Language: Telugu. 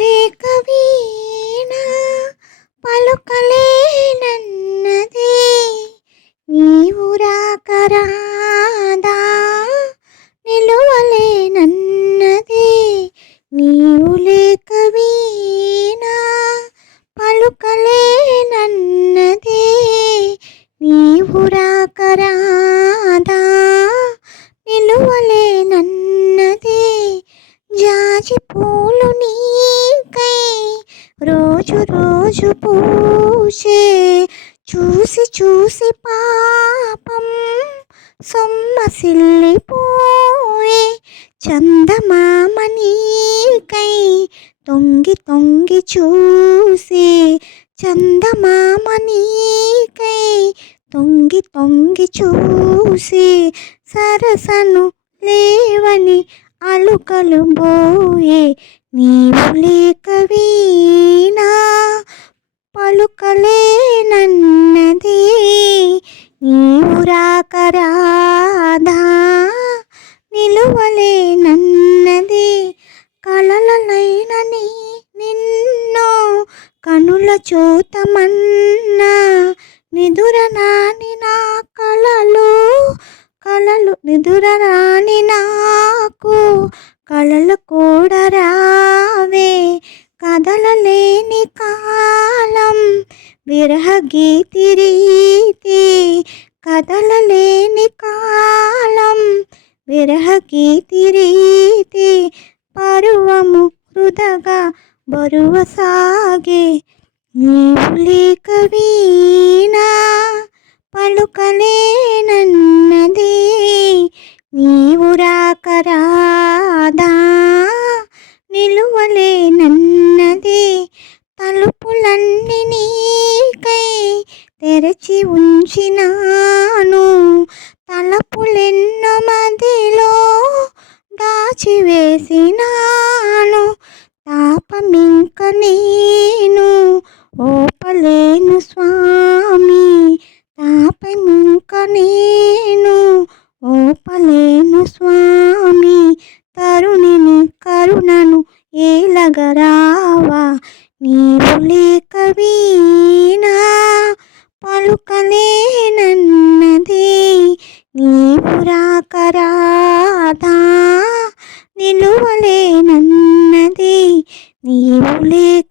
లేక వీణ పలుకలేనన్నదే, నీవు రాక రాదా నిలువలేనన్నదే. నీవు లేక వీణ పలుకలేనన్నదే, నీవు రాక రాదా నిలువలేనన్నదే. జాజి పూలు నీకై రోజు రోజు పూసే, చూసి చూసి పాపం సొమ్మసిల్లిపోయే. చందమామ నీకై తొంగి తొంగి చూసి, చందమామ నీకై తొంగి తొంగి చూసి, సరసను లేవని అలుకలు బోయే. నీవు లేక వీణ పలుకలేనన్నదే, నీవు రాక రాదా నిలువలేనన్నదే. కలలనైన నిన్ను కనుల చూతమన్నా, నిదురనాని నా కలలు నిదురరాని నాకు కలలు కూడా రావే. కదలలేని కాలం విరహ గీతి రీతి, కదలలేని కాలం విరహ గీతి రీతి. పరువము హృదగా బరువ సాగే, నీవు లేక వీణ పలుకలేనన్నదే, నీవు రాక రాదా నిలువలేనన్నదే. తలుపులన్నీ నీకై తెరచి ఉంచినాను, తలపులెన్నో మదిలో దాచివేసినాను. తాపమింక నేను ఓపలేను స్వామి, తాపమింక నేను ఓపలేను స్వామి. తరుణిని కరుణను ఏలగరావా, నీవు లేక వీణ పలుకలేనన్నదే, నీవు రాక రాదా నిలువలేనన్నదే. నీవు లేక